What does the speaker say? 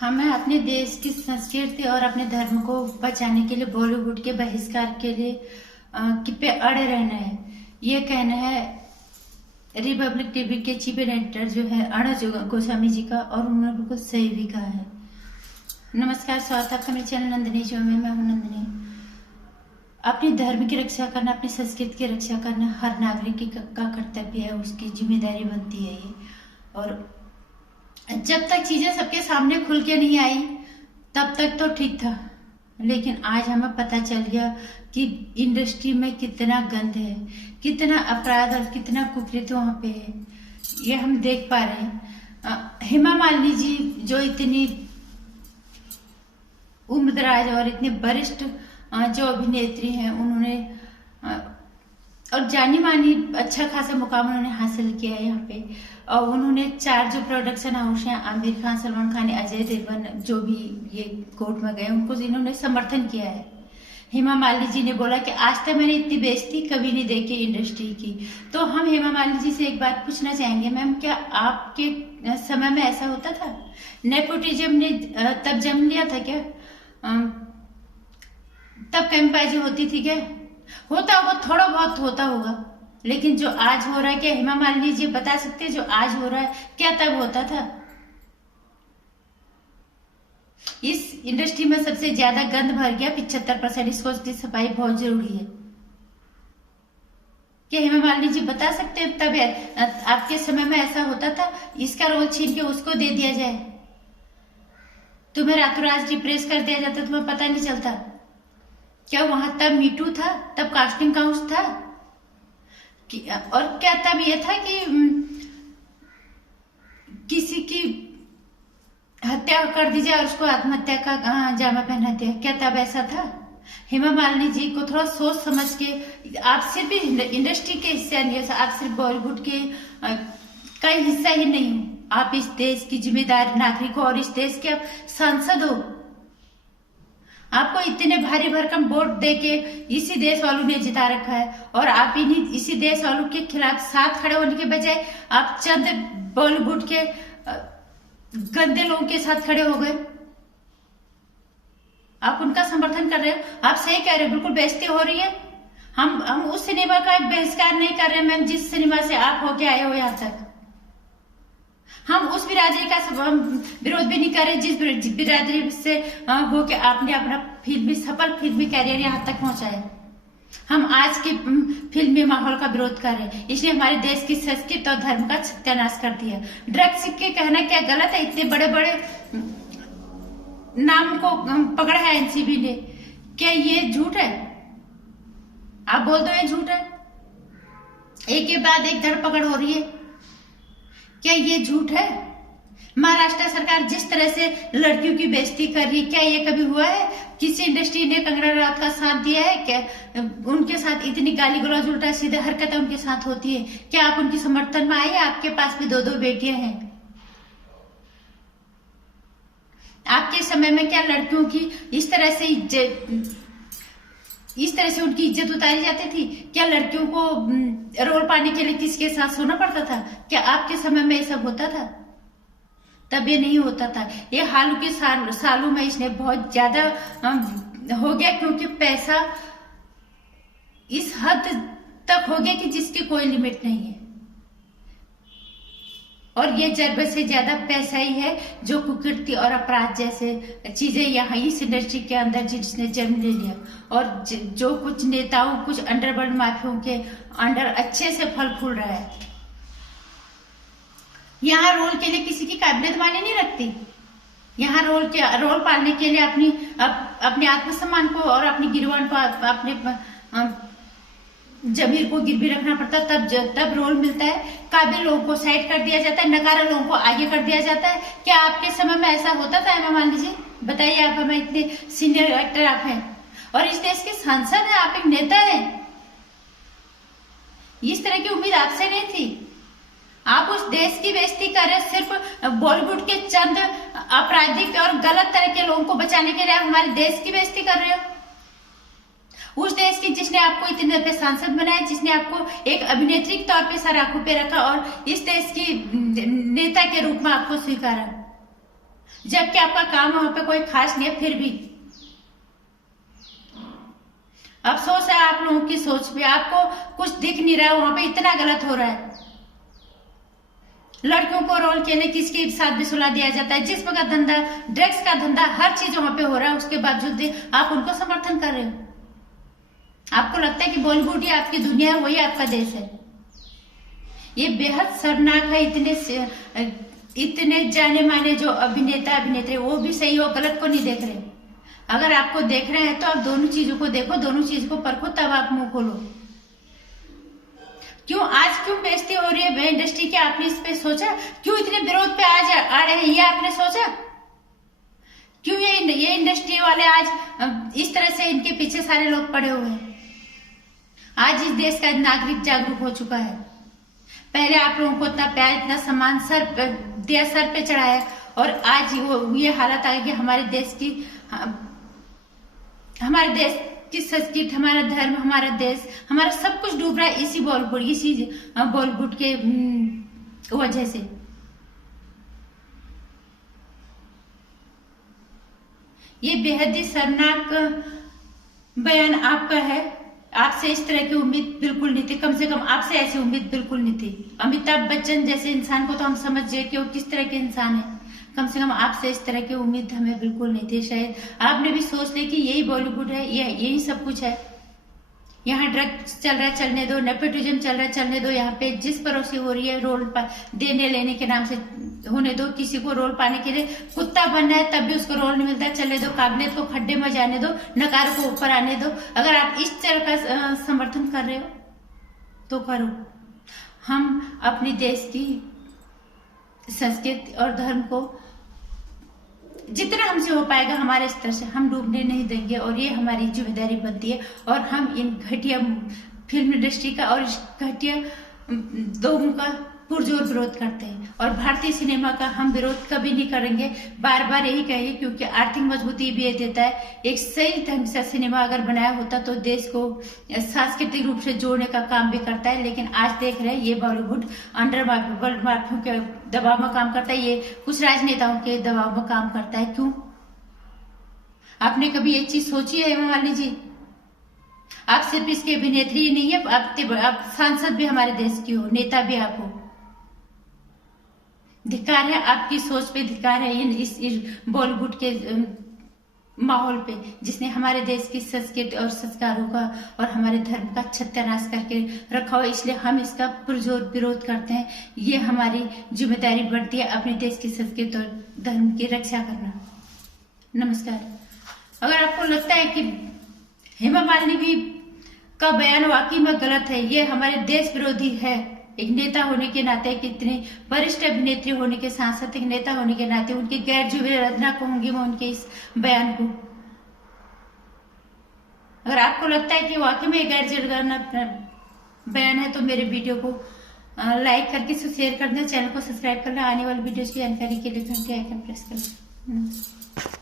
हमें अपने देश की संस्कृति और अपने धर्म को बचाने के लिए बॉलीवुड के बहिष्कार के लिए पे अड़े रहना है। ये कहना है रिपब्लिक टीवी के चीफ एडिटर जो है अनुज गोस्वामी जी का, और उन्होंने बिल्कुल सही भी कहा है। नमस्कार, स्वागत है आपका मेरे चैनल नंदिनी जो में। मैं हूं नंदिनी। अपने धर्म की रक्षा करना, अपनी संस्कृति की रक्षा करना हर नागरिक का कर्तव्य है, उसकी जिम्मेदारी बनती है ये। और जब तक चीजें सबके सामने खुल के नहीं आई तब तक तो ठीक था, लेकिन आज हमें पता चल गया कि इंडस्ट्री में कितना गंद है, कितना अपराध और कितना कुकृत्य वहां पे है। ये हम देख पा रहे हैं। हेमा मालिनी जी जो इतनी उम्रदराज और इतने वरिष्ठ जो अभिनेत्री हैं, उन्होंने और जानी मानी अच्छा खासा मुकाम उन्होंने हासिल किया है यहाँ पे। और उन्होंने 4 जो प्रोडक्शन हाउस हैं, आमिर खान, सलमान खान, अजय देवगन, जो भी ये कोर्ट में गए उनको इन्होंने समर्थन किया है। हेमा मालिनी जी ने बोला कि आज तक मैंने इतनी बेइज्जती कभी नहीं देखी इंडस्ट्री की। तो हम हेमा मालिनी जी से एक बात पूछना चाहेंगे, मैम क्या आपके समय में ऐसा होता था? नेपोटिज्म ने तब जन्म लिया था क्या? तब कैंपबाजी होती थी क्या? होता होगा, थोड़ा बहुत होता होगा, लेकिन जो आज हो रहा है, क्या हेमा मालिनी जी बता सकते हैं जो आज हो रहा है क्या तब होता था? इस इंडस्ट्री में सबसे ज्यादा गंद भर गया 75%। इसको उसकी सफाई बहुत जरूरी है। क्या हेमा मालिनी जी बता सकते हैं तब आपके समय में ऐसा होता था? इसका रोल छीन के उसको दे दिया जाए, तुम्हें रातों रात रिप्रेस कर दिया जाता, तुम्हें पता नहीं चलता? क्या वहां तब मीटू था, तब कास्टिंग काउंट था? और क्या तब यह था कि किसी की हत्या कर दी जाए और उसको आत्महत्या का जामा पहना दिया? क्या तब ऐसा था? हेमा मालिनी जी को थोड़ा सोच समझ के, आप सिर्फ इंडस्ट्री के हिस्सा नहीं हो, आप सिर्फ बॉलीवुड के का हिस्सा ही नहीं हो, आप इस देश की जिम्मेदार नागरिक हो और इस देश के आप सांसद हो। आपको इतने भारी भरकम वोट देके इसी देश वालों ने जिता रखा है, और आप इसी देश वालों के खिलाफ साथ खड़े होने के बजाय आप चंद बॉलीवुड के गंदे लोगों के साथ खड़े हो गए। आप उनका समर्थन कर रहे हो। आप सही कह रहे हो, बिल्कुल बेइज्जती हो रही है। हम उस सिनेमा का बहिष्कार नहीं कर रहे मैम जिस सिनेमा से आप होके आए हो यहाँ तक। हम उस बिरादरी का विरोध भी नहीं कर रहे जिस बिरादरी से होके आपने अपना सफल फिल्मी कैरियर यहाँ तक पहुंचाया। हम आज के फिल्मी माहौल का विरोध कर रहे हैं, इसलिए हमारे देश की संस्कृति और धर्म का सत्यानाश कर दिया। ड्रग्स के कहना क्या गलत है? इतने बड़े बड़े नाम को पकड़ा है एनसीबी ने, क्या ये झूठ है? आप बोल दो ये झूठ है। एक के बाद एक धरपकड़ हो रही है, क्या ये झूठ है? महाराष्ट्र सरकार जिस तरह से लड़कियों की बेइज्जती कर रही है, क्या ये कभी हुआ है? किसी इंडस्ट्री ने कंगना राउत का साथ दिया है क्या? उनके साथ इतनी गाली गलौज उल्टा सीधे हरकतें उनके साथ होती है, क्या आप उनके समर्थन में आए? आपके पास भी 2-2 बेटियां हैं। आपके समय में क्या लड़कियों की इस तरह से उनकी इज्जत उतारी जाती थी? क्या लड़कियों को रोल पाने के लिए किसके साथ सोना पड़ता था? क्या आपके समय में ये सब होता था? तब ये नहीं होता था। ये हाल के सालों में इसने बहुत ज्यादा हो गया, क्योंकि पैसा इस हद तक हो गया कि जिसकी कोई लिमिट नहीं है। और ये जरूरत से ज्यादा पैसा ही है जो कुकृत्य और अपराध जैसे चीजें यहाँ इस इंडस्ट्री के अंदर जिसने जन्म ले लिया। और जो कुछ नेताओं, कुछ अंडरवर्ल्ड माफियों के अंडर अच्छे से फल फूल रहा है। यहाँ रोल के लिए किसी की काबिलियत मायने नहीं रखती। यहाँ रोल पालने के लिए अपने आत्मसम्मान को और अपनी गिरवान को, अपने जमीर को गिरवी रखना पड़ता, तब रोल मिलता है। काबिल लोगों को साइड कर दिया जाता है, नकारा लोगों को आगे कर दिया जाता है। क्या आपके समय में ऐसा होता था? हेमा मालिनी जी बताइए, आप हमें इतने सीनियर एक्टर आप हैं और इस देश के सांसद हैं, आप एक नेता हैं। इस तरह की उम्मीद आपसे नहीं थी। आप उस देश की बेइज्जती कर रहे, सिर्फ बॉलीवुड के चंद आपराधिक और गलत तरह के लोगों को बचाने के लिए आप हमारे देश की बेइज्जती कर रहे हो। उस देश की जिसने आपको इतने पे सांसद बनाया, जिसने आपको एक अभिनेत्री के तौर पे सर आंखों पे रखा और इस देश की नेता के रूप में आपको स्वीकारा। जबकि आपका काम वहां पे कोई खास नहीं है, फिर भी अफसोस है आप लोगों की सोच पे। आपको कुछ दिख नहीं रहा है, वहां पे इतना गलत हो रहा है। लड़कियों को रोल के लिए किसके साथ भी सुला दिया जाता है, जिस्म का धंधा, ड्रग्स का धंधा, हर चीज वहां पे हो रहा है, उसके बावजूद भी आप उनको समर्थन कर रहे हो। आपको लगता है कि बॉलीवुड ही आपकी दुनिया है, वही आपका देश है। ये बेहद शर्मनाक है। इतने जाने माने जो अभिनेता अभिनेत्री, वो भी सही और गलत को नहीं देख रहे। अगर आपको देख रहे हैं तो आप दोनों चीजों को देखो, दोनों चीज को परखो, तब आप मुंह खोलो। क्यों बेइज्जती हो रही है इंडस्ट्री की, आपने इस पे सोचा? क्यों इतने विरोध पे आज आ रहे हैं, ये आपने सोचा? क्यों ये इंडस्ट्री वाले आज इस तरह से इनके पीछे सारे लोग पड़े हुए हैं? आज इस देश का नागरिक जागरूक हो चुका है। पहले आप लोगों को इतना प्यार, इतना सम्मान सर पे चढ़ाया, और आज ये हालत आ गई कि हमारे देश की संस्कृति, हमारा धर्म, हमारा देश, हमारा सब कुछ डूब रहा है इसी बॉलीवुड के वजह से। ये बेहद ही शर्मनाक बयान आपका है। आपसे इस तरह की उम्मीद बिल्कुल नहीं थी, कम से कम आपसे ऐसी उम्मीद बिल्कुल नहीं थी। अमिताभ बच्चन जैसे इंसान को तो हम समझ गए कि वो किस तरह के इंसान है, कम से कम आपसे इस तरह की उम्मीद हमें बिल्कुल नहीं थी। शायद आपने भी सोच लिया कि यही बॉलीवुड है, यही सब कुछ है, यहाँ ड्रग्स चल रहा है चलने दो, नेपोटिज्म चल रहा है चलने दो, यहाँ पे जिस परोसी हो रही है रोल देने लेने के नाम से होने दो। किसी को रोल पाने के लिए कुत्ता बनना है तब भी उसको रोल नहीं मिलता, चलने दो। काबिलियत को खड्डे में जाने दो, नकार को ऊपर आने दो। अगर आप इस तरह का समर्थन कर रहे हो तो करो। हम अपने देश की संस्कृति और धर्म को जितना हमसे हो पाएगा हमारे स्तर से हम डूबने नहीं देंगे, और ये हमारी जिम्मेदारी बनती है। और हम इन घटिया फिल्म इंडस्ट्री का और घटिया लोगों का पुरजोर विरोध करते हैं, और भारतीय सिनेमा का हम विरोध कभी नहीं करेंगे। बार बार यही कहेंगे, क्योंकि आर्थिक मजबूती भी ये देता है। एक सही ढंग से सिनेमा अगर बनाया होता तो देश को सांस्कृतिक रूप से जोड़ने का काम भी करता है। लेकिन आज देख रहे हैं ये बॉलीवुड अंडर वर्ल्ड माफियों के दबाव में काम करता है, ये कुछ राजनेताओं के दबाव में काम करता है। क्यों? आपने कभी ये चीज सोची है मालिनी जी? आप सिर्फ इसके अभिनेत्री ही नहीं है, आप सांसद भी हमारे देश की हो, नेता भी आप हो। धिक्कार है आपकी सोच पे, धिक्कार है इस बॉलीवुड के माहौल पे, जिसने हमारे देश की संस्कृति और संस्कारों का और हमारे धर्म का सत्यानाश करके रखा हो। इसलिए हम इसका पुरजोर विरोध करते हैं। ये हमारी जिम्मेदारी बढ़ती है अपने देश की संस्कृति और धर्म की रक्षा करना। नमस्कार। अगर आपको लगता है कि हेमा मालिनी का बयान वाकई में गलत है, ये हमारे देश विरोधी है, एक नेता होने के नाते, कितने वरिष्ठ अभिनेत्री होने के साथ साथ एक नेता होने के नाते उनकी गैर जिम्मेदारी कहूंगी मैं उनके इस बयान को। अगर आपको लगता है कि वाकई में गैर जिम्मेदाराना बयान है तो मेरे वीडियो को लाइक करके शेयर कर दें, चैनल को सब्सक्राइब करना, आने वाली वीडियोस की जानकारी के लिए घंटी आइकन प्रेस करें।